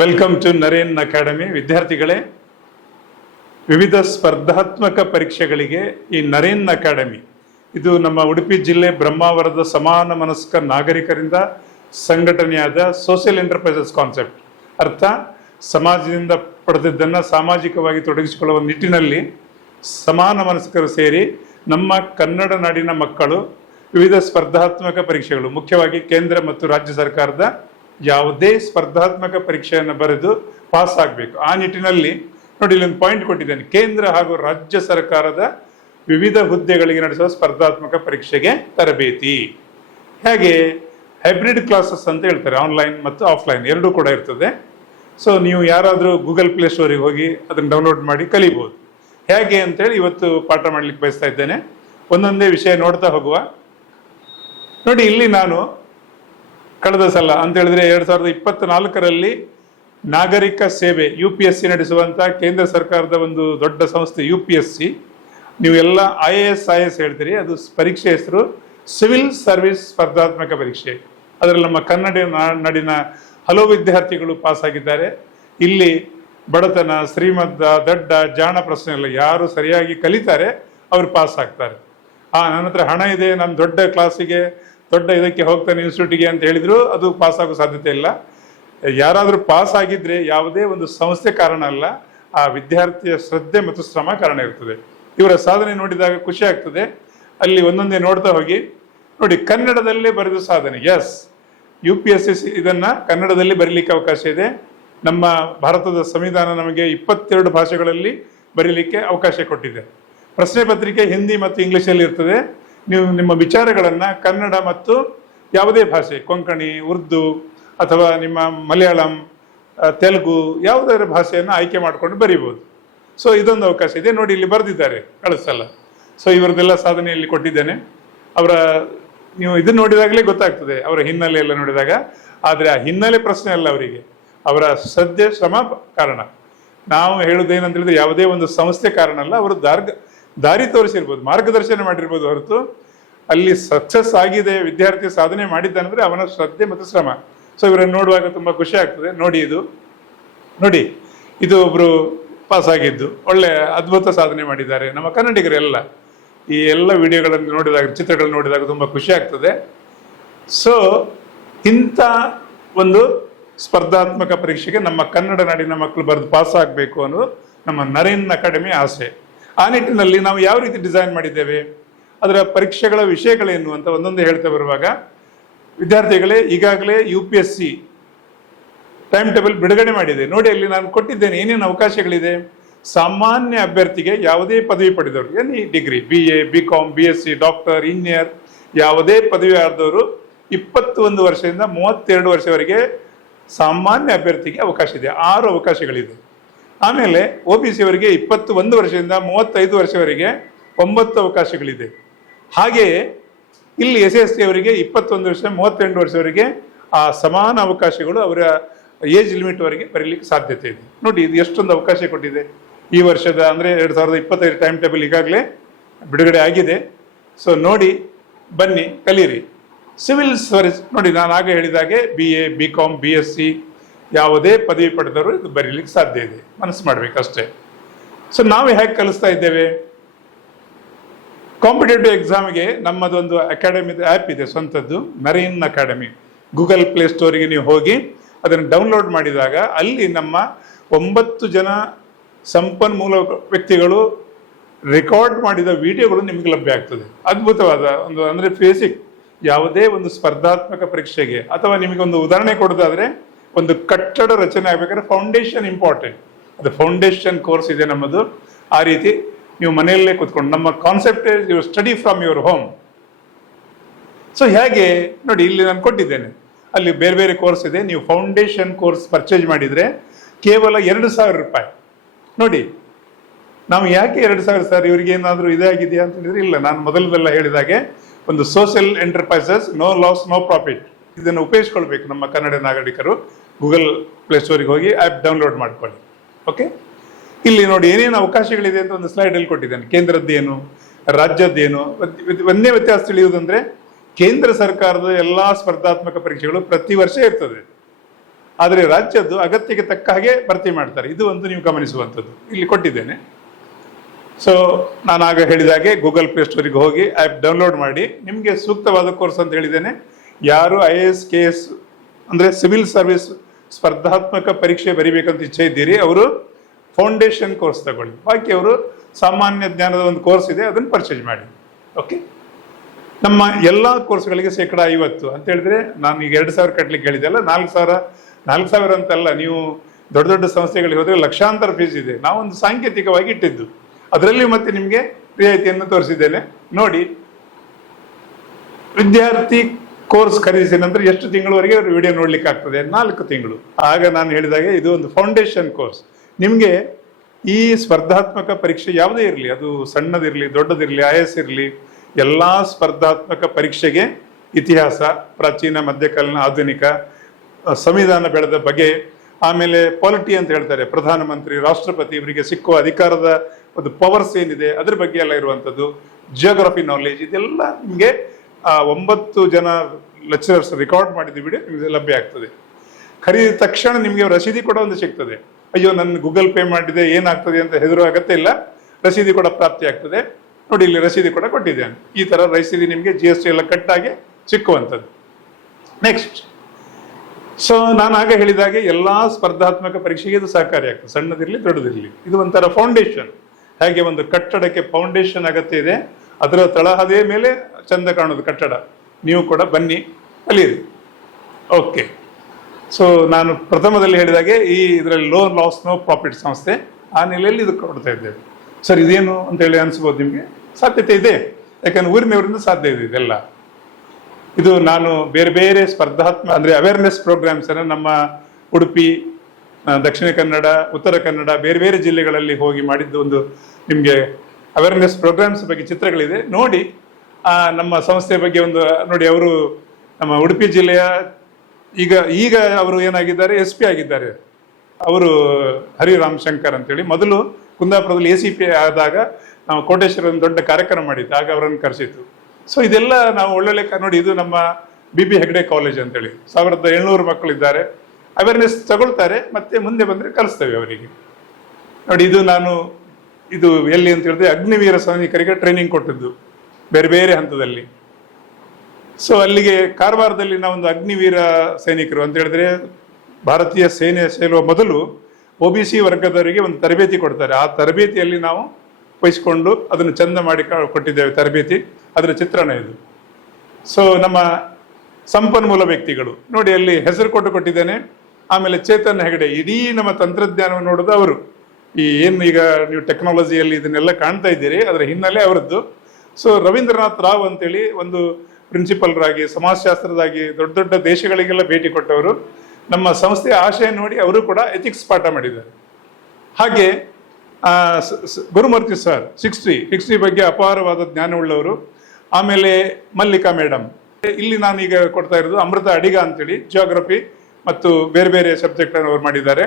Welcome to Naren academy ವಿದ್ಯಾರ್ಥಿಗಳೇ, ವಿವಿಧ ಸ್ಪರ್ಧಾತ್ಮಕ ಪರೀಕ್ಷೆಗಳಿಗೆ ಈ ನರೇನ್ ಅಕಾಡೆಮಿ ಇದು ನಮ್ಮ ಉಡುಪಿ ಜಿಲ್ಲೆ ಬ್ರಹ್ಮಾವರದ ಸಮಾನ ಮನಸ್ಕ ನಾಗರಿಕರಿಂದ ಸಂಘಟನೆಯಾದ ಸೋಷಿಯಲ್ ಎಂಟರ್ಪ್ರೈಸಸ್ ಕಾನ್ಸೆಪ್ಟ್ ಅರ್ಥ, ಸಮಾಜದಿಂದ ಪಡೆದಿದ್ದನ್ನು ಸಾಮಾಜಿಕವಾಗಿ ತೊಡಗಿಸಿಕೊಳ್ಳುವ ನಿಟ್ಟಿನಲ್ಲಿ ಸಮಾನ ಮನಸ್ಕರು ಸೇರಿ ನಮ್ಮ ಕನ್ನಡ ನಾಡಿನ ಮಕ್ಕಳು ವಿವಿಧ ಸ್ಪರ್ಧಾತ್ಮಕ ಪರೀಕ್ಷೆಗಳು, ಮುಖ್ಯವಾಗಿ ಕೇಂದ್ರ ಮತ್ತು ರಾಜ್ಯ ಸರ್ಕಾರದ ಯಾವುದೇ ಸ್ಪರ್ಧಾತ್ಮಕ ಪರೀಕ್ಷೆಯನ್ನು ಬರೆದು ಪಾಸ್ ಆಗಬೇಕು. ಆ ನಿಟ್ಟಿನಲ್ಲಿ ನೋಡಿ ಇಲ್ಲೊಂದು ಪಾಯಿಂಟ್ ಕೊಟ್ಟಿದ್ದೇನೆ. ಕೇಂದ್ರ ಹಾಗೂ ರಾಜ್ಯ ಸರ್ಕಾರದ ವಿವಿಧ ಹುದ್ದೆಗಳಿಗೆ ನಡೆಸುವ ಸ್ಪರ್ಧಾತ್ಮಕ ಪರೀಕ್ಷೆಗೆ ತರಬೇತಿ. ಹೇಗೆ? ಹೈಬ್ರಿಡ್ ಕ್ಲಾಸಸ್ ಅಂತ ಹೇಳ್ತಾರೆ ಆನ್ಲೈನ್ ಮತ್ತು ಆಫ್ಲೈನ್ ಎರಡೂ ಕೂಡ ಇರ್ತದೆ. ಸೊ ನೀವು ಯಾರಾದರೂ ಗೂಗಲ್ ಪ್ಲೇ ಸ್ಟೋರಿಗೆ ಹೋಗಿ ಅದನ್ನು ಡೌನ್ಲೋಡ್ ಮಾಡಿ ಕಲಿಬೋದು. ಹೇಗೆ ಅಂತೇಳಿ ಇವತ್ತು ಪಾಠ ಮಾಡಲಿಕ್ಕೆ ಬಯಸ್ತಾ ಇದ್ದೇನೆ. ಒಂದೊಂದೇ ವಿಷಯ ನೋಡ್ತಾ ಹೋಗುವ. ನೋಡಿ, ಇಲ್ಲಿ ನಾನು ಕಳೆದ ಸಲ ಅಂತ ಹೇಳಿದ್ರೆ ಎರಡ್ ಸಾವಿರದ ಇಪ್ಪತ್ನಾಲ್ಕರಲ್ಲಿ ನಾಗರಿಕ ಸೇವೆ ಯು ಪಿ ಎಸ್ ಸಿ ನಡೆಸುವಂತ ಕೇಂದ್ರ ಸರ್ಕಾರದ ಒಂದು ದೊಡ್ಡ ಸಂಸ್ಥೆ ಯು ಪಿ ಎಸ್ ಸಿ ನೀವು ಎಲ್ಲ I A S I S ಹೇಳ್ತೀರಿ, ಅದು ಪರೀಕ್ಷೆ ಹೆಸರು ಸಿವಿಲ್ ಸರ್ವಿಸ್ ಸ್ಪರ್ಧಾತ್ಮಕ ಪರೀಕ್ಷೆ. ಅದರಲ್ಲಿ ನಮ್ಮ ಕನ್ನಡ ನಾಡಿನ ಹಲವು ವಿದ್ಯಾರ್ಥಿಗಳು ಪಾಸ್ ಆಗಿದ್ದಾರೆ. ಇಲ್ಲಿ ಬಡತನ, ಶ್ರೀಮಂತ, ದಡ್ಡ, ಜಾಣ ಪ್ರಶ್ನೆ ಎಲ್ಲ ಯಾರು ಸರಿಯಾಗಿ ಕಲಿತಾರೆ, ಅವರು ಪಾಸ್ ಆಗ್ತಾರೆ. ಆ, ನನ್ನ ಹತ್ರ ಹಣ ಇದೆ, ನಾನು ದೊಡ್ಡ ಕ್ಲಾಸಿಗೆ ದೊಡ್ಡ ಇದಕ್ಕೆ ಹೋಗ್ತಾನೆ ಇನ್ಸ್ಟಿಟ್ಯೂಟಿಗೆ ಅಂತ ಹೇಳಿದ್ರು, ಅದು ಪಾಸ್ ಆಗೋ ಸಾಧ್ಯತೆ ಇಲ್ಲ. ಯಾರಾದರೂ ಪಾಸ್ ಆಗಿದ್ರೆ ಯಾವುದೇ ಒಂದು ಸಂಸ್ಥೆ ಕಾರಣ ಅಲ್ಲ, ಆ ವಿದ್ಯಾರ್ಥಿಯ ಶ್ರದ್ಧೆ ಮತ್ತು ಶ್ರಮ ಕಾರಣ ಇರ್ತದೆ. ಇವರ ಸಾಧನೆ ನೋಡಿದಾಗ ಖುಷಿ ಆಗ್ತದೆ. ಅಲ್ಲಿ ಒಂದೊಂದೇ ನೋಡ್ತಾ ಹೋಗಿ, ನೋಡಿ, ಕನ್ನಡದಲ್ಲೇ ಬರೆದು ಸಾಧನೆ S U P S S ಇದನ್ನ ಕನ್ನಡದಲ್ಲಿ ಬರೀಲಿಕ್ಕೆ ಅವಕಾಶ ಇದೆ. ನಮ್ಮ ಭಾರತದ ಸಂವಿಧಾನ ನಮಗೆ ಇಪ್ಪತ್ತೆರಡು ಭಾಷೆಗಳಲ್ಲಿ ಬರೀಲಿಕ್ಕೆ ಅವಕಾಶ ಕೊಟ್ಟಿದೆ. ಪ್ರಶ್ನೆ ಪತ್ರಿಕೆ ಹಿಂದಿ ಮತ್ತು ಇಂಗ್ಲಿಷಲ್ಲಿ ಇರ್ತದೆ. ನೀವು ನಿಮ್ಮ ವಿಚಾರಗಳನ್ನು ಕನ್ನಡ ಮತ್ತು ಯಾವುದೇ ಭಾಷೆ, ಕೊಂಕಣಿ, ಉರ್ದು ಅಥವಾ ನಿಮ್ಮ ಮಲಯಾಳಂ ತೆಲುಗು ಯಾವುದಾದ್ರು ಭಾಷೆಯನ್ನು ಆಯ್ಕೆ ಮಾಡಿಕೊಂಡು ಬರೀಬೋದು. ಸೊ ಇದೊಂದು ಅವಕಾಶ ಇದೆ. ನೋಡಿ, ಇಲ್ಲಿ ಬರೆದಿದ್ದಾರೆ, ಕಳಿಸಲ್ಲ. ಸೊ ಇವರದೆಲ್ಲ ಸಾಧನೆಯಲ್ಲಿ ಕೊಟ್ಟಿದ್ದೇನೆ. ಅವರ, ನೀವು ಇದನ್ನು ನೋಡಿದಾಗಲೇ ಗೊತ್ತಾಗ್ತದೆ, ಅವರ ಹಿನ್ನೆಲೆ ಎಲ್ಲ ನೋಡಿದಾಗ. ಆದರೆ ಆ ಹಿನ್ನೆಲೆ ಪ್ರಶ್ನೆ ಅಲ್ಲ ಅವರಿಗೆ. ಅವರ ಸದ್ಯ ಶ್ರಮ ಕಾರಣ. ನಾವು ಹೇಳುವುದೇನಂತ ಹೇಳಿದ್ರೆ ಯಾವುದೇ ಒಂದು ಸಂಸ್ಥೆ ಕಾರಣ ಅಲ್ಲ, ಅವರು ದಾರ್ಗ ದಾರಿ ತೋರಿಸಿರ್ಬೋದು, ಮಾರ್ಗದರ್ಶನ ಮಾಡಿರ್ಬೋದು ಹೊರತು ಅಲ್ಲಿ ಸಕ್ಸಸ್ ಆಗಿದೆ ವಿದ್ಯಾರ್ಥಿ ಸಾಧನೆ ಮಾಡಿದ್ದಾನಂದ್ರೆ ಅವನ ಶ್ರದ್ಧೆ ಮತ್ತು ಶ್ರಮ. ಸೊ ಇವರನ್ನು ನೋಡುವಾಗ ತುಂಬಾ ಖುಷಿ ಆಗ್ತದೆ. ನೋಡಿ ಇದು. ನೋಡಿ, ಇದು ಒಬ್ರು ಪಾಸ್ ಆಗಿದ್ದು, ಒಳ್ಳೆ ಅದ್ಭುತ ಸಾಧನೆ ಮಾಡಿದ್ದಾರೆ. ನಮ್ಮ ಕನ್ನಡಿಗರೆಲ್ಲ ಈ ಎಲ್ಲ ವಿಡಿಯೋಗಳನ್ನು ನೋಡಿದಾಗ, ಚಿತ್ರಗಳನ್ನು ನೋಡಿದಾಗ ತುಂಬಾ ಖುಷಿ ಆಗ್ತದೆ. ಸೊ ಇಂಥ ಒಂದು ಸ್ಪರ್ಧಾತ್ಮಕ ಪರೀಕ್ಷೆಗೆ ನಮ್ಮ ಕನ್ನಡ ನಾಡಿನ ಮಕ್ಕಳು ಬರೆದು ಪಾಸ್ ಆಗಬೇಕು ಅನ್ನೋದು ನಮ್ಮ ನರೇನ್ ಅಕಾಡೆಮಿ ಆಸೆ. ಆ ನಿಟ್ಟಿನಲ್ಲಿ ನಾವು ಯಾವ ರೀತಿ ಡಿಸೈನ್ ಮಾಡಿದ್ದೇವೆ, ಅದರ ಪರೀಕ್ಷೆಗಳ ವಿಷಯಗಳೇನು ಅಂತ ಒಂದೊಂದು ಹೇಳ್ತಾ ಬರುವಾಗ, ವಿದ್ಯಾರ್ಥಿಗಳೇ ಈಗಾಗಲೇ U P S C time table ಬಿಡುಗಡೆ ಮಾಡಿದೆ. ನೋಡಿ, ಅಲ್ಲಿ ನಾನು ಕೊಟ್ಟಿದ್ದೇನೆ, ಏನೇನು ಅವಕಾಶಗಳಿದೆ? ಸಾಮಾನ್ಯ ಅಭ್ಯರ್ಥಿಗೆ ಯಾವುದೇ ಪದವಿ ಪಡೆದವರು any degree B A B com B S C doctor engineer ಯಾವುದೇ ಪದವಿ ಆದವರು ಇಪ್ಪತ್ತೊಂದು ವರ್ಷದಿಂದ ಮೂವತ್ತೆರಡು ವರ್ಷವರೆಗೆ ಸಾಮಾನ್ಯ ಅಭ್ಯರ್ಥಿಗೆ ಅವಕಾಶ ಇದೆ. ಆರು ಅವಕಾಶಗಳಿದೆ. ಆಮೇಲೆ ಒ ಬಿ ಸಿ ಅವರಿಗೆ ಇಪ್ಪತ್ತು ಒಂದು ವರ್ಷದಿಂದ ಮೂವತ್ತೈದು ವರ್ಷವರೆಗೆ ಒಂಬತ್ತು ಅವಕಾಶಗಳಿದೆ. ಹಾಗೆಯೇ ಇಲ್ಲಿ ಎಸ್ ಎಸ್ ಟಿ ಅವರಿಗೆ ಇಪ್ಪತ್ತೊಂದು ವರ್ಷ, ಮೂವತ್ತೆಂಟು ವರ್ಷವರೆಗೆ ಆ ಸಮಾನ ಅವಕಾಶಗಳು ಅವರ ಏಜ್ ಲಿಮಿಟ್ ವರೆಗೆ ಬರೀಲಿಕ್ಕೆ ಸಾಧ್ಯತೆ ಇದೆ. ನೋಡಿ, ಇದು ಎಷ್ಟೊಂದು ಅವಕಾಶ ಕೊಟ್ಟಿದೆ. ಈ ವರ್ಷದ ಅಂದರೆ ಎರಡು ಸಾವಿರದ ಇಪ್ಪತ್ತೈದು ಟೈಮ್ ಟೇಬಲ್ ಈಗಾಗಲೇ ಬಿಡುಗಡೆ ಆಗಿದೆ. ಸೊ ನೋಡಿ, ಬನ್ನಿ, ಕಲಿಯಿರಿ. ಸಿವಿಲ್ ಸರ್ವಿಸ್ ನೋಡಿ, ನಾನು ಆಗ ಹೇಳಿದಾಗೆ B A B com B S C ಯಾವುದೇ ಪದವಿ ಪಡೆದವರು ಇದು ಬರೀಲಿಕ್ಕೆ ಸಾಧ್ಯ ಇದೆ. ಮನಸ್ಸು ಮಾಡಬೇಕಷ್ಟೇ. ಸೊ ನಾವು ಹೇಗೆ ಕಲಿಸ್ತಾ ಇದ್ದೇವೆ? ಕಾಂಪಿಟೇಟಿವ್ ಎಕ್ಸಾಮ್ಗೆ ನಮ್ಮದೊಂದು ಅಕಾಡೆಮಿ ಆ್ಯಪ್ ಇದೆ, ಸ್ವಂತದ್ದು ಮೆರೈನ್ ಅಕಾಡೆಮಿ ಗೂಗಲ್ ಪ್ಲೇ ಸ್ಟೋರಿಗೆ ನೀವು ಹೋಗಿ ಅದನ್ನು ಡೌನ್ಲೋಡ್ ಮಾಡಿದಾಗ ಅಲ್ಲಿ ನಮ್ಮ ಒಂಬತ್ತು ಜನ ಸಂಪನ್ಮೂಲ ವ್ಯಕ್ತಿಗಳು ರೆಕಾರ್ಡ್ ಮಾಡಿದ ವಿಡಿಯೋಗಳು ನಿಮಗೆ ಲಭ್ಯ ಆಗ್ತದೆ. ಅದ್ಭುತವಾದ ಒಂದು, ಅಂದರೆ ಫೇಸಿಕ್ ಯಾವುದೇ ಒಂದು ಸ್ಪರ್ಧಾತ್ಮಕ ಪರೀಕ್ಷೆಗೆ ಅಥವಾ ನಿಮಗೆ ಒಂದು ಉದಾಹರಣೆ ಕೊಡೋದಾದ್ರೆ ಒಂದು ಕಟ್ಟಡ ರಚನೆ ಆಗ್ಬೇಕಾದ್ರೆ ಫೌಂಡೇಶನ್ ಇಂಪಾರ್ಟೆಂಟ್ ಅದು ಫೌಂಡೇಶನ್ ಕೋರ್ಸ್ ಇದೆ ನಮ್ಮದು. ಆ ರೀತಿ ನೀವು ಮನೆಯಲ್ಲೇ ಕೂತ್ಕೊಂಡು, ನಮ್ಮ concept you study from your home so ಹೇಗೆ? ನೋಡಿ, ಇಲ್ಲಿ ನಾನು ಕೊಟ್ಟಿದ್ದೇನೆ. ಅಲ್ಲಿ ಬೇರೆ ಬೇರೆ ಕೋರ್ಸ್ ಇದೆ. ನೀವು ಫೌಂಡೇಶನ್ ಕೋರ್ಸ್ ಪರ್ಚೇಸ್ ಮಾಡಿದರೆ ಕೇವಲ ಎರಡು ಸಾವಿರ ರೂಪಾಯಿ. ನೋಡಿ, ನಾವು ಯಾಕೆ ಎರಡು ಸಾವಿರ ಸರ್, ಇವರಿಗೆ ಏನಾದರೂ ಇದಾಗಿದೆಯಾ ಅಂತ ಹೇಳಿದ್ರೆ, ಇಲ್ಲ, ನಾನು ಮೊದಲದೆಲ್ಲ ಹೇಳಿದಾಗೆ ಒಂದು social enterprises no loss no profit ಇದನ್ನು ಉಪಯೋಗಿಸ್ಕೊಳ್ಬೇಕು ನಮ್ಮ ಕನ್ನಡ ನಾಗರಿಕರು. ಗೂಗಲ್ ಪ್ಲೇ ಸ್ಟೋರಿಗೆ ಹೋಗಿ ಆ್ಯಪ್ ಡೌನ್ಲೋಡ್ ಮಾಡ್ಕೊಳ್ಳಿ. ಓಕೆ ಇಲ್ಲಿ ನೋಡಿ ಏನೇನು ಅವಕಾಶಗಳಿದೆ ಅಂತ ಒಂದು ಸ್ಲೈಡಲ್ಲಿ ಕೊಟ್ಟಿದ್ದೇನೆ. ಕೇಂದ್ರದ್ದೇನು ರಾಜ್ಯದ್ದೇನು ಒಂದ್- ವ್ಯತ್ಯಾಸ ತಿಳಿಯುವುದಂದ್ರೆ ಕೇಂದ್ರ ಸರ್ಕಾರದ ಎಲ್ಲ ಸ್ಪರ್ಧಾತ್ಮಕ ಪರೀಕ್ಷೆಗಳು ಪ್ರತಿ ವರ್ಷ ಇರ್ತದೆ. ಆದರೆ ರಾಜ್ಯದ್ದು ಅಗತ್ಯಕ್ಕೆ ತಕ್ಕ ಹಾಗೆ ಭರ್ತಿ ಮಾಡ್ತಾರೆ. ಇದು ಒಂದು ನೀವು ಗಮನಿಸುವಂಥದ್ದು. ಇಲ್ಲಿ ಕೊಟ್ಟಿದ್ದೇನೆ. ಸೊ ನಾನು ಆಗ ಹೇಳಿದ ಹಾಗೆ ಗೂಗಲ್ ಪ್ಲೇ ಸ್ಟೋರಿಗೆ ಹೋಗಿ ಆ್ಯಪ್ ಡೌನ್ಲೋಡ್ ಮಾಡಿ ನಿಮಗೆ ಸೂಕ್ತವಾದ ಕೋರ್ಸ್ ಅಂತ ಹೇಳಿದ್ದೇನೆ. ಯಾರು I A S K A ಅಂದರೆ ಸಿವಿಲ್ ಸರ್ವಿಸ್ ಸ್ಪರ್ಧಾತ್ಮಕ ಪರೀಕ್ಷೆ ಬರಿಬೇಕಂತ ಇಚ್ಛೆ ಇದ್ದೀರಿ, ಅವರು ಫೌಂಡೇಶನ್ ಕೋರ್ಸ್ ತಗೊಳ್ಳಿ. ಬಾಕಿ ಅವರು ಸಾಮಾನ್ಯ ಜ್ಞಾನದ ಒಂದು ಕೋರ್ಸ್ ಇದೆ, ಅದನ್ನು ಪರ್ಚೇಸ್ ಮಾಡಿ. ಓಕೆ ನಮ್ಮ ಎಲ್ಲ ಕೋರ್ಸ್ಗಳಿಗೆ ಶೇಕಡ ಐವತ್ತು ಅಂತ ಹೇಳಿದ್ರೆ, ನಾನು ಈಗ ಎರಡು ಸಾವಿರ ಕಟ್ಟಲಿಕ್ಕೆ ಹೇಳಿದೆಲ್ಲ ನಾಲ್ಕು ಸಾವಿರ ನಾಲ್ಕು ಸಾವಿರ ಅಂತಲ್ಲ, ನೀವು ದೊಡ್ಡ ದೊಡ್ಡ ಸಂಸ್ಥೆಗಳಿಗೆ ಹೋದರೆ ಲಕ್ಷಾಂತರ ಫೀಸ್ ಇದೆ. ನಾವೊಂದು ಸಾಂಕೇತಿಕವಾಗಿ ಇಟ್ಟಿದ್ದು. ಅದರಲ್ಲಿ ಮತ್ತೆ ನಿಮಗೆ ರಿಯಾಯಿತಿಯನ್ನು ತೋರಿಸಿದ್ದೇನೆ. ನೋಡಿ, ವಿದ್ಯಾರ್ಥಿ ಕೋರ್ಸ್ ಖರೀದಿಸಿ ನಂತರ ಎಷ್ಟು ತಿಂಗಳವರೆಗೆ ವಿಡಿಯೋ ನೋಡ್ಲಿಕ್ಕೆ ಆಗ್ತದೆ ನಾಲ್ಕು ತಿಂಗಳು. ಆಗ ನಾನು ಹೇಳಿದಾಗೆ ಇದು ಒಂದು ಫೌಂಡೇಶನ್ ಕೋರ್ಸ್ ನಿಮಗೆ ಈ ಸ್ಪರ್ಧಾತ್ಮಕ ಪರೀಕ್ಷೆ ಯಾವುದೇ ಇರಲಿ, ಅದು ಸಣ್ಣದಿರಲಿ, ದೊಡ್ಡದಿರಲಿ ಐ ಎಸ್ ಇರಲಿ ಎಲ್ಲ ಸ್ಪರ್ಧಾತ್ಮಕ ಪರೀಕ್ಷೆಗೆ ಇತಿಹಾಸ, ಪ್ರಾಚೀನ, ಮಧ್ಯಕಾಲೀನ, ಆಧುನಿಕ ಸಂವಿಧಾನ ಬೆಳೆದ ಬಗೆ ಆಮೇಲೆ ಪಾಲಿಟಿ ಅಂತ ಹೇಳ್ತಾರೆ, ಪ್ರಧಾನಮಂತ್ರಿ, ರಾಷ್ಟ್ರಪತಿ ಇವರಿಗೆ ಸಿಕ್ಕುವ ಅಧಿಕಾರದ ಒಂದು ಪವರ್ಸ್ ಏನಿದೆ, ಅದ್ರ ಬಗ್ಗೆ ಎಲ್ಲ ಇರುವಂಥದ್ದು ಜಿಯೋಗ್ರಫಿ ನಾಲೆಜ್ ಇದೆಲ್ಲ ನಿಮಗೆ ಆ ಒಂಬತ್ತು ಜನ ಲೆಕ್ಚರರ್ಸ್ ರೆಕಾರ್ಡ್ ಮಾಡಿದ ವಿಡಿಯೋ ನಿಮಗೆ ಲಭ್ಯ ಆಗ್ತದೆ. ಖರೀದಿದ ತಕ್ಷಣ ನಿಮಗೆ ರಸೀದಿ ಕೂಡ ಒಂದು ಸಿಗ್ತದೆ. ಅಯ್ಯೋ ನನ್ನ ಗೂಗಲ್ ಪೇ ಮಾಡಿದೆ, ಏನಾಗ್ತದೆ ಅಂತ ಹೆದರು ಅಗತ್ಯ ಇಲ್ಲ. ರಸೀದಿ ಕೂಡ ಪ್ರಾಪ್ತಿ ಆಗ್ತದೆ. ನೋಡಿ, ಇಲ್ಲಿ ರಸೀದಿ ಕೂಡ ಕೊಟ್ಟಿದ್ದೇನೆ ಈ ತರ ರಸೀದಿ ನಿಮಗೆ ಜಿ ಎಸ್ ಟಿ ಎಲ್ಲ ಕಟ್ಟಾಗಿ ಸಿಕ್ಕುವಂಥದ್ದು. ನೆಕ್ಸ್ಟ್ ಸೊ ನಾನು ಆಗ ಹೇಳಿದಾಗೆ ಎಲ್ಲಾ ಸ್ಪರ್ಧಾತ್ಮಕ ಪರೀಕ್ಷೆಗೆ ಇದು ಸಹಕಾರಿಯಾಗ್ತದೆ ಸಣ್ಣದಿರಲಿ, ದೊಡ್ಡದಿರಲಿ. ಇದು ಒಂಥರ ಫೌಂಡೇಶನ್ ಹಾಗೆ ಒಂದು ಕಟ್ಟಡಕ್ಕೆ ಫೌಂಡೇಶನ್ ಅಗತ್ಯ ಇದೆ. ಅದರ ತಳಹದೇ ಮೇಲೆ ಚಂದ ಕಾಣೋದು ಕಟ್ಟಡ. ನೀವು ಕೂಡ ಬನ್ನಿ, ಕಲಿಯಿರಿ. ಓಕೆ ಸೊ ನಾನು ಪ್ರಥಮದಲ್ಲಿ ಹೇಳಿದಾಗೆ ಈ ಇದರಲ್ಲಿ ಲೋ ಲಾಸ್ ನೋ ಪ್ರಾಫಿಟ್ ಸಂಸ್ಥೆ. ಆ ನೆಲೆಯಲ್ಲಿ ಇದು ಕೊಡ್ತಾ ಇದ್ದೇವೆ. ಸರ್ ಇದೇನು ಅಂತ ಹೇಳಿ ಅನಿಸ್ಬೋದು ನಿಮಗೆ? ಸಾಧ್ಯತೆ ಇದೆ. ಯಾಕಂದ್ರೆ ಊರಿನವರಿಂದ ಸಾಧ್ಯ ಇದೆ ಇದೆಲ್ಲ. ಇದು ನಾನು ಬೇರೆ ಬೇರೆ ಸ್ಪರ್ಧಾತ್ಮಕ ಅಂದರೆ ಅವೇರ್ನೆಸ್ ಪ್ರೋಗ್ರಾಮ್ಸ್ ಅನ್ನು ನಮ್ಮ ಉಡುಪಿ ದಕ್ಷಿಣ ಕನ್ನಡ, ಉತ್ತರ ಕನ್ನಡ, ಬೇರೆ ಬೇರೆ ಜಿಲ್ಲೆಗಳಲ್ಲಿ ಹೋಗಿ ಮಾಡಿದ್ದು ಒಂದು ನಿಮಗೆ ಅವೇರ್ನೆಸ್ ಪ್ರೋಗ್ರಾಮ್ಸ್ ಬಗ್ಗೆ ಚಿತ್ರಗಳಿದೆ. ನೋಡಿ ನಮ್ಮ ಸಂಸ್ಥೆ ಬಗ್ಗೆ ಒಂದು, ನೋಡಿ, ಅವರು ನಮ್ಮ ಉಡುಪಿ ಜಿಲ್ಲೆಯ ಈಗ ಈಗ ಅವರು ಏನಾಗಿದ್ದಾರೆ, ಎಸ್ ಪಿ ಆಗಿದ್ದಾರೆ. ಅವರು ಹರಿರಾಮ್ ಶಂಕರ್ ಅಂತೇಳಿ. ಮೊದಲು ಕುಂದಾಪುರದಲ್ಲಿ ಎ ಸಿ ಪಿ ಆದಾಗ ನಾವು ಕೋಟೇಶ್ವರ ಒಂದು ದೊಡ್ಡ ಕಾರ್ಯಕ್ರಮ ಮಾಡಿದ್ದು, ಆಗ ಅವರನ್ನು ಕರೆಸಿತ್ತು ಸೊ ಇದೆಲ್ಲ ನಾವು ಒಳ್ಳೊಳ್ಳೆ ನೋಡಿ, ಇದು ನಮ್ಮ ಬಿ ಬಿ ಹೆಗ್ಡೆ ಕಾಲೇಜ್ ಅಂತೇಳಿ. ಸಾವಿರದ ಏಳ್ನೂರು ಮಕ್ಕಳಿದ್ದಾರೆ. ಅವೇರ್ನೆಸ್ ತಗೊಳ್ತಾರೆ, ಮತ್ತೆ ಮುಂದೆ ಬಂದರೆ ಕಲಿಸ್ತೇವೆ ಅವರಿಗೆ. ನೋಡಿ, ಇದು ನಾನು, ಇದು ಎಲ್ಲಿ ಅಂತ ಹೇಳಿದ್ರೆ ಅಗ್ನಿವೀರ ಸೈನಿಕರಿಗೆ ಟ್ರೈನಿಂಗ್ ಕೊಟ್ಟಿದ್ದು. ಬೇರೆ ಬೇರೆ ಹಂತದಲ್ಲಿ. ಸೊ ಅಲ್ಲಿಗೆ ಕಾರವಾರದಲ್ಲಿ ನಾವೊಂದು ಅಗ್ನಿವೀರ ಸೈನಿಕರು ಅಂತ ಹೇಳಿದ್ರೆ, ಭಾರತೀಯ ಸೇನೆ ಸೇರುವ ಮೊದಲು ಒ ಬಿ ಸಿ ವರ್ಗದವರಿಗೆ ಒಂದು ತರಬೇತಿ ಕೊಡ್ತಾರೆ. ಆ ತರಬೇತಿಯಲ್ಲಿ ನಾವು ವಹಿಸಿಕೊಂಡು ಅದನ್ನು ಚಂದ ಮಾಡಿ ಕೊಟ್ಟಿದ್ದೇವೆ ತರಬೇತಿ. ಅದರ ಚಿತ್ರಣ ಇದು. ಸೊ ನಮ್ಮ ಸಂಪನ್ಮೂಲ ವ್ಯಕ್ತಿಗಳು. ನೋಡಿ, ಅಲ್ಲಿ ಹೆಸರು ಕೊಟ್ಟು ಕೊಟ್ಟಿದ್ದೇನೆ. ಆಮೇಲೆ ಚೇತನ್ ಹೆಗಡೆ. ಇಡೀ ನಮ್ಮ ತಂತ್ರಜ್ಞಾನವನ್ನು ನೋಡೋದು ಅವರು, ಈ ಏನು ಈಗ ನೀವು ಟೆಕ್ನಾಲಜಿಯಲ್ಲಿ ಇದನ್ನೆಲ್ಲ ಕಾಣ್ತಾ ಇದ್ದೀರಿ, ಅದರ ಹಿನ್ನೆಲೆ ಅವರದ್ದು ಸೊ ರವೀಂದ್ರನಾಥ್ ರಾವ್ ಅಂತೇಳಿ ಒಂದು ಪ್ರಿನ್ಸಿಪಲ್ರಾಗಿ ಸಮಾಜಶಾಸ್ತ್ರದಾಗಿ, ದೊಡ್ಡ ದೊಡ್ಡ ದೇಶಗಳಿಗೆಲ್ಲ ಭೇಟಿ ಕೊಟ್ಟವರು. ನಮ್ಮ ಸಂಸ್ಥೆಯ ಆಶಯ ನೋಡಿ ಅವರು ಕೂಡ ಎಥಿಕ್ಸ್ ಪಾಠ ಮಾಡಿದ್ದಾರೆ. ಹಾಗೆ ಗುರುಮೂರ್ತಿ ಸರ್ ಸಿಕ್ಸ್ಟಿ ಸಿಕ್ಸ್ಟಿ ಬಗ್ಗೆ ಅಪಾರವಾದ ಜ್ಞಾನವುಳ್ಳವರು ಆಮೇಲೆ ಮಲ್ಲಿಕಾ ಮೇಡಮ್ ಇಲ್ಲಿ ನಾನು ಈಗ ಕೊಡ್ತಾ ಇರೋದು ಅಮೃತ ಅಡಿಗ ಅಂತೇಳಿ ಜಿಯೋಗ್ರಫಿ ಮತ್ತು ಬೇರೆ ಬೇರೆ ಸಬ್ಜೆಕ್ಟ್ ಅನ್ನು ಅವ್ರು ಮಾಡಿದ್ದಾರೆ.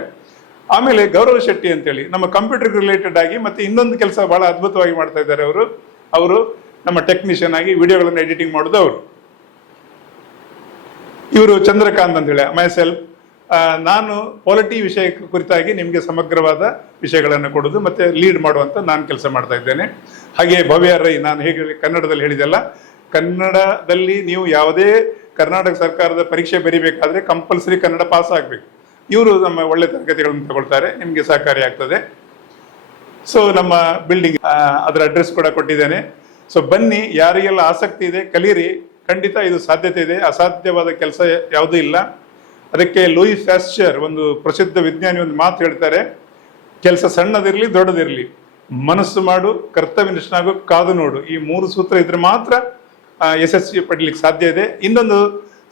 ಆಮೇಲೆ ಗೌರವ್ ಶೆಟ್ಟಿ ಅಂತೇಳಿ, ನಮ್ಮ ಕಂಪ್ಯೂಟರ್ ರಿಲೇಟೆಡ್ ಆಗಿ ಮತ್ತೆ ಇನ್ನೊಂದು ಕೆಲಸ ಬಹಳ ಅದ್ಭುತವಾಗಿ ಮಾಡ್ತಾ ಇದ್ದಾರೆ ಅವರು. ಅವರು ನಮ್ಮ ಟೆಕ್ನಿಷಿಯನ್ ಆಗಿ ವಿಡಿಯೋಗಳನ್ನು ಎಡಿಟಿಂಗ್ ಮಾಡೋದು ಅವರು. ಇವರು ಚಂದ್ರಕಾಂತ್ ಅಂತ ಹೇಳಿ ಮೈಸೆಲ್ ನಾನು ಪಾಲಿಟಿ ವಿಷಯ ಕುರಿತಾಗಿ ನಿಮಗೆ ಸಮಗ್ರವಾದ ವಿಷಯಗಳನ್ನು ಕೊಡೋದು ಮತ್ತೆ ಲೀಡ್ ಮಾಡುವಂತ ನಾನು ಕೆಲಸ ಮಾಡ್ತಾ ಇದ್ದೇನೆ. ಹಾಗೆ ಭವ್ಯ ರೈ, ನಾನು ಹೇಗೆ ಕನ್ನಡದಲ್ಲಿ ಹೇಳಿದೆಲ್ಲ ಕನ್ನಡದಲ್ಲಿ ನೀವು ಯಾವುದೇ ಕರ್ನಾಟಕ ಸರ್ಕಾರದ ಪರೀಕ್ಷೆ ಬರೀಬೇಕಾದ್ರೆ ಕಂಪಲ್ಸರಿ ಕನ್ನಡ ಪಾಸ್ ಆಗಬೇಕು. ಇವರು ನಮ್ಮ ಒಳ್ಳೆ ತರಗತಿಗಳನ್ನು ತಗೊಳ್ತಾರೆ, ನಿಮಗೆ ಸಹಕಾರಿ ಆಗ್ತದೆ. ಸೊ ನಮ್ಮ ಬಿಲ್ಡಿಂಗ್ ಅದರ ಅಡ್ರೆಸ್ ಕೂಡ ಕೊಟ್ಟಿದ್ದೇನೆ. ಸೊ ಬನ್ನಿ, ಯಾರಿಗೆಲ್ಲ ಆಸಕ್ತಿ ಇದೆ ಕಲೀರಿ ಖಂಡಿತ ಇದು ಸಾಧ್ಯತೆ ಇದೆ. ಅಸಾಧ್ಯವಾದ ಕೆಲಸ ಯಾವುದೂ ಇಲ್ಲ. ಅದಕ್ಕೆ ಲೂಯಿ ಫ್ಯಾಸ್ಚರ್ ಒಂದು ಪ್ರಸಿದ್ಧ ವಿಜ್ಞಾನಿ ಒಂದು ಮಾತು ಹೇಳ್ತಾರೆ. ಕೆಲಸ ಸಣ್ಣದಿರಲಿ, ದೊಡ್ಡದಿರಲಿ. ಮನಸ್ಸು ಮಾಡು, ಕರ್ತವ್ಯ ನಿಷ್ಠನಾಗು ಕಾದು ನೋಡು. ಈ ಮೂರು ಸೂತ್ರ ಇದ್ರೆ ಮಾತ್ರ ಯಶಸ್ವಿ ಪಡಲಿಕ್ಕೆ ಸಾಧ್ಯ ಇದೆ. ಇನ್ನೊಂದು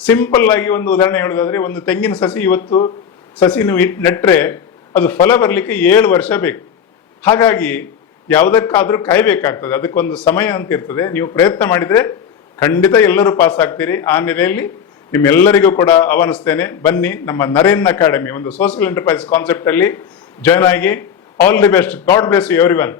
ಸಿಂಪಲ್ ಆಗಿ ಒಂದು ಉದಾಹರಣೆ ಹೇಳೋದಾದ್ರೆ ಒಂದು ತೆಂಗಿನ ಸಸಿ ಇವತ್ತು ಸಸಿ ನೀವು ನೆಟ್ಟರೆ ಅದು ಫಲ ಬರಲಿಕ್ಕೆ ಏಳು ವರ್ಷ ಬೇಕು. ಹಾಗಾಗಿ ಯಾವುದಕ್ಕಾದರೂ ಕಾಯಬೇಕಾಗ್ತದೆ. ಅದಕ್ಕೊಂದು ಸಮಯ ಅಂತ ಇರ್ತದೆ. ನೀವು ಪ್ರಯತ್ನ ಮಾಡಿದರೆ ಖಂಡಿತ ಎಲ್ಲರೂ ಪಾಸ್ ಆಗ್ತೀರಿ. ಆ ನೆಲೆಯಲ್ಲಿ ನಿಮ್ಮೆಲ್ಲರಿಗೂ ಕೂಡ ಆಹ್ವಾನಿಸ್ತೇನೆ. ಬನ್ನಿ ನಮ್ಮ ನರೇನ್ ಅಕಾಡೆಮಿ, ಒಂದು ಸೋಷಿಯಲ್ ಎಂಟರ್ಪ್ರೈಸ್ ಕಾನ್ಸೆಪ್ಟಲ್ಲಿ ಜಾಯ್ನ್ ಆಗಿ all the best God bless you everyone